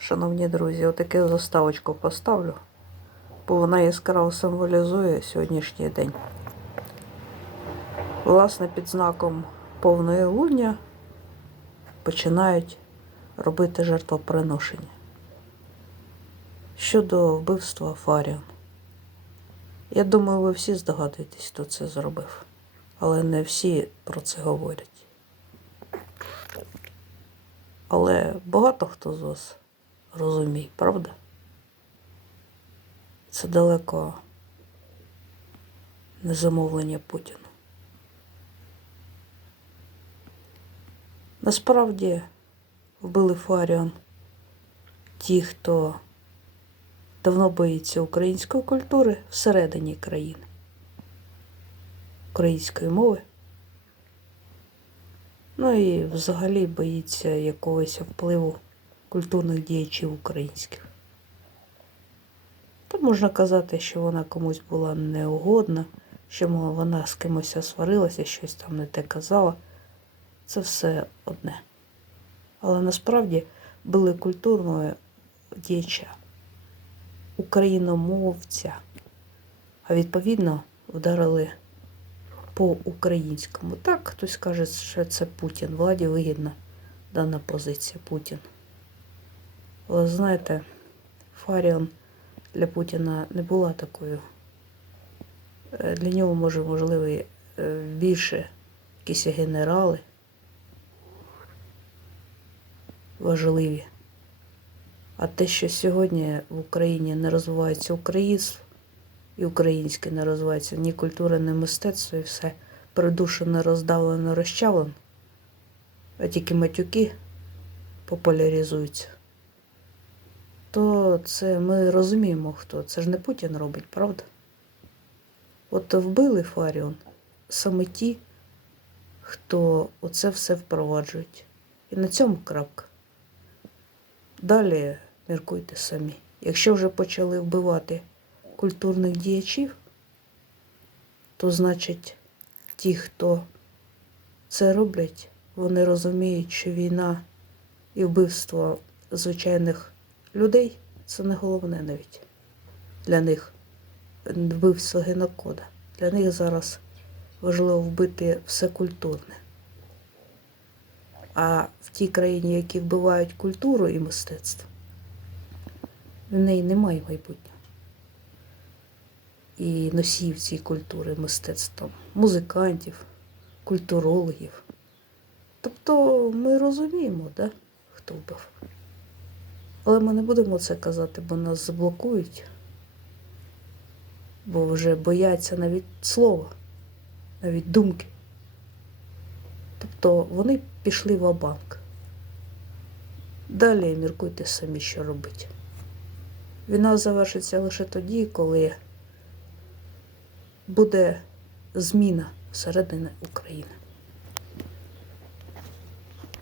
Шановні друзі, отаку заставочку поставлю, бо вона яскраво символізує сьогоднішній день. Власне, під знаком повної луння починають робити жертвоприношення. Щодо вбивства Фаріон. Я думаю, ви всі здогадуєтесь, хто це зробив. Але не всі про це говорять. Але багато хто з вас розуміє, правда? Це далеко не замовлення Путіну. Насправді вбили Фаріон ті, хто давно боїться української культури всередині країни, української мови. Ну і взагалі боїться якогось впливу культурних діячів українських. Та можна казати, що вона комусь була неугодна, що мов, вона з кимось сварилася, щось там не те казала. Це все одне. Але насправді були культурного діяча, україномовця, а відповідно вдарили по-українському. Так, хтось каже, що це Путін. Владі вигідна дана позиція Путін. Але знаєте, Фаріон для Путіна не була такою. Е, Для нього, може, можливо, е, більше якісь генерали важливі. А те, що сьогодні в Україні не розвивається українство, і українське не розвивається ні культура, ні мистецтво, і все придушено, роздавлено, розчавлено, а тільки матюки популяризуються, то це ми розуміємо, хто. Це ж не Путін робить, правда? От вбили Фаріон саме ті, хто оце все впроваджують. І на цьому крапка. Далі міркуйте самі. Якщо вже почали вбивати культурних діячів, то значить ті, хто це роблять, вони розуміють, що війна і вбивство звичайних людей це не головне навіть для них вбивство генокода. Для них зараз важливо вбити все культурне. А в тій країні, які вбивають культуру і мистецтво, в неї немає майбутнього. І носіїв цієї культури, мистецтва, музикантів, культурологів. Тобто ми розуміємо, да, хто вбив. Але ми не будемо це казати, бо нас заблокують, бо вже бояться навіть слова, навіть думки. Тобто вони пішли в банк Далі міркуйте самі, що робити. Війна завершиться лише тоді, коли буде зміна всередині України.